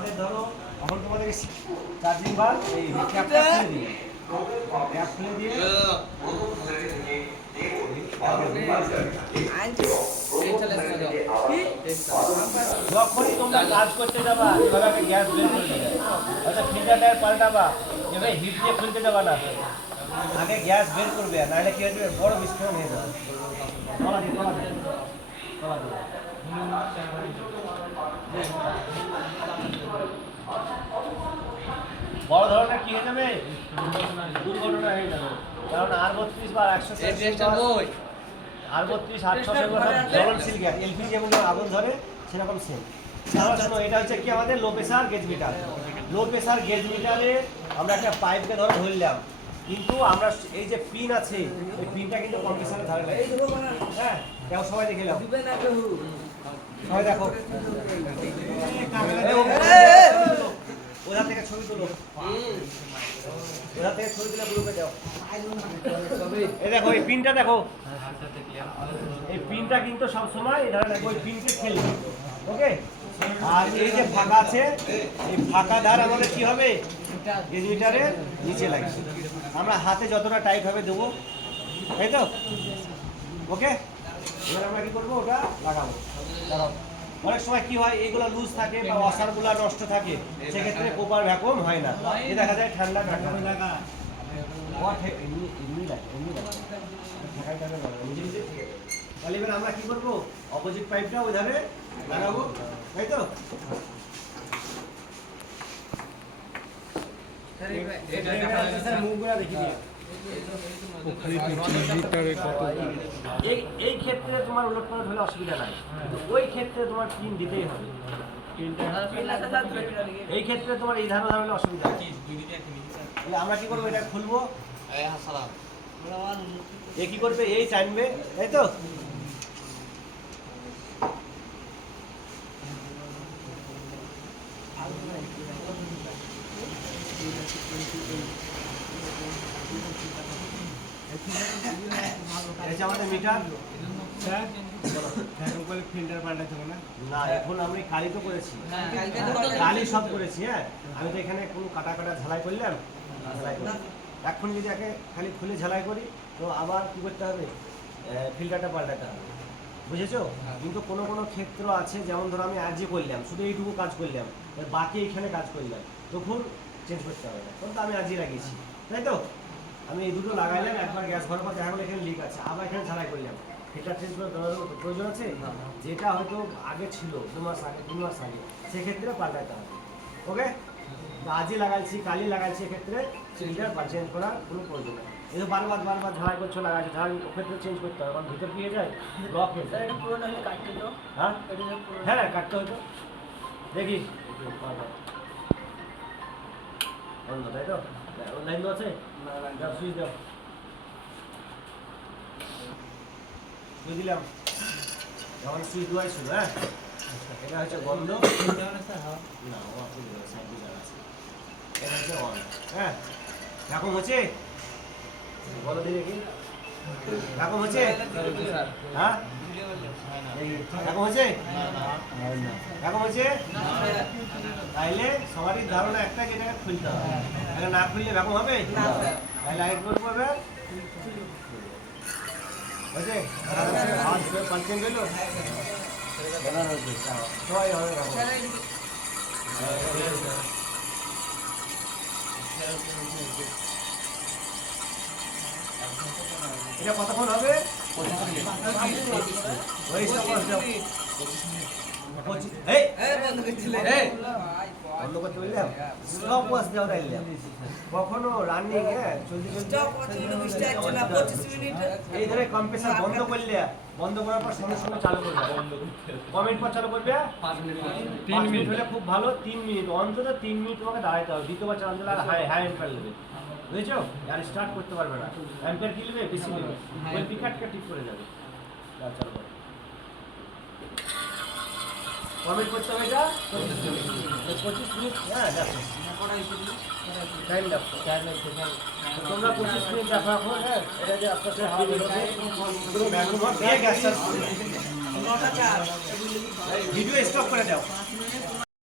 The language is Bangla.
আমাদের ধরো এখন তোমাদেরকে চার্জিং বার এই ক্যাপটা খুলে দিয়ে ক্যাপ খুলে দিয়ে যখনই তোমরা কাজ করতে যাবা এভাবে একটা গ্যাস বের করে দেবে, অর্থাৎ ফিল্টার টায়ার পাল্টাবা এভাবে হিট দিয়ে খুলতে যাবা না, আগে গ্যাস বের করবে, নাহলে কি হয়ে বড় বিস্ফোরণ হয়ে যাবে। বড় ধরনের কি হয়ে যাবে, দুর্ঘটনা হয়ে যাবে। কারণ R32 বা 100 R32 800 জ্বলনশীল গ্যাস এলপিজি যেমন আগুন ধরে সেরকম সেম। শোনো, এটা হচ্ছে কি আমাদের low pressure gauge metre. Low pressure gauge মিটারে আমরা একটা পাইপকে ধরে ধরলাম, কিন্তু আমরা এই যে পিন আছে এই পিনটা কিন্তু কম্প্রেসারে ধরে না। হ্যাঁ, দেখো সবাই দেখে নাও, সবাই দেখো ওরা থেকে ছবি তুলো, ওরা থেকে ছবি তুলে গ্রুপে দাও। এই দেখো এই পিনটা দেখো, এই পিনটা কিন্তু সবসময় এই ধরনের ওই পিনকে খেলবে, ওকে। আর এই যে ফাঁকা আছে এই ফাঁকা ধার আমাদের কি হবে, গেজ মিটারের নিচে লাগবে। আমরা হাতে যতটা টাইট হবে দেবো, তাই তো, ওকে। এবার আমরা কি করবো, ওটা লাগাবো। অনেক সময় কি হয়, এইগুলো লুজ থাকে বা অসারগুলো নষ্ট থাকে, সেক্ষেত্রে প্রপার ভ্যাকুয়াম হয় না, এই দেখা যায় ঠান্ডা লাগা তাহলে এবার আমরা কি করবো, অপোজিট পাইপটা ওই ধারে লাগাবো, তাই তো। মুখগুলা দেখি দিয়ে এই ক্ষেত্রে তোমার উলট পালট হলে অসুবিধা নাই, ওই ক্ষেত্রে তোমার পিন দিতেই হবে। এই ক্ষেত্রে তোমার এই ধারণা হলে অসুবিধা নেই। আমরা কি করবো, এটা খুলবো, এ কি করবে, এই টানবে, তাই তো। আমাদের মিটার না, এখন আমি কালি তো করেছি, কালি সব করেছি। হ্যাঁ, আমি তো এখানে কোনো কাটা ঝালাই করলাম, এখন যদি একে খালি খুলে ঝালাই করি তো আবার কি করতে হবে, ফিল্টারটা পাল্টাতে হবে, বুঝেছো। কিন্তু কোনো কোনো ক্ষেত্র আছে, যেমন ধরো আমি আজই করলাম, শুধু এইটুকু কাজ করলাম, বাকি এইখানে কাজ করলাম, তখন চেঞ্জ করতে হবে না, তখন তো আমি আজই লাগিয়েছি, তাই তো। আমি এই দুটো লাগাইলাম, একবার গ্যাস ভরার পর দেখা গেলো এখানে লিক আছে, আবার এখানে ঝালাই করলাম, ফিল্টার চেঞ্জ করে দেওয়ার প্রয়োজন আছে, যেটা হয়তো আগে ছিল 2 মাস আগে 3 মাস আগে, সেক্ষেত্রে পাল্টাতে হবে, ওকে। আজই লাগাইছি কালি লাগাইছি, এক্ষেত্রে ফিল্টার চেঞ্জ করার কোনো প্রয়োজন নেই। এই তো বারবার ঝালাই করছো, লাগাচ্ছি, ঝালাই ওক্ষেত্রে চেঞ্জ করতে হবে, কারণ ভিতর পেয়ে যায় ব্লক হয়ে যায়। হ্যাঁ হ্যাঁ, কাটতে হতো, দেখি তাই তো। লাইন আছে, সুইচ দাও, সুইচ দিলাম, যখন সুইচ দেওয়াই ছিল। হ্যাঁ, এটা হচ্ছে বন্ধ, না এটা হচ্ছে অন। হ্যাঁ, এরকম হচ্ছে, বলো দিদি কি এরকম হচ্ছে, হ্যাঁ এরকম হচ্ছে, এরকম হচ্ছে। তাইলে সবারই ধারণা একটা, এটাকে খুলতে হবে, এটা না খুললে এরকম হবে, তাহলে আগে করবো এবার হয়েছে, পার্সেন্ট হইলো সবাই হবে। এটা কতক্ষণ হবে, বন্ধ করতে বললাম, স্টপ ওয়াচ দেওয়া রাখলাম, কখনো রানিং এই ধরে কম্প্রেসার বন্ধ করলে, বন্ধ করার পর সঙ্গে সঙ্গে চালু করবে, কমেন্ট পর চালু করবে 3 মিনিট হলে খুব ভালো, 3 মিনিট অন্তত 3 মিনিট তোমাকে দাঁড়াইতে হবে, দ্বিতীয়বার চালানো দিলে আর হাই অ্যাম্পিয়ার নেবে, বুঝেছো। আর স্টার্ট করতে পারবে না, অ্যাম্পিয়ার কি নেবে, বেশি নেবে, ওই পিকাটকে ঠিক করে যাবে। চালু করো, কমেন্ট করতে হবে, এটা 25 মিনিট। হ্যাঁ টাইম লাগছে, তোমরা 25 মিনিট দেখো এখন। হ্যাঁ, এটা যে আস্তে আস্তে ভিডিও স্টপ করে দাও।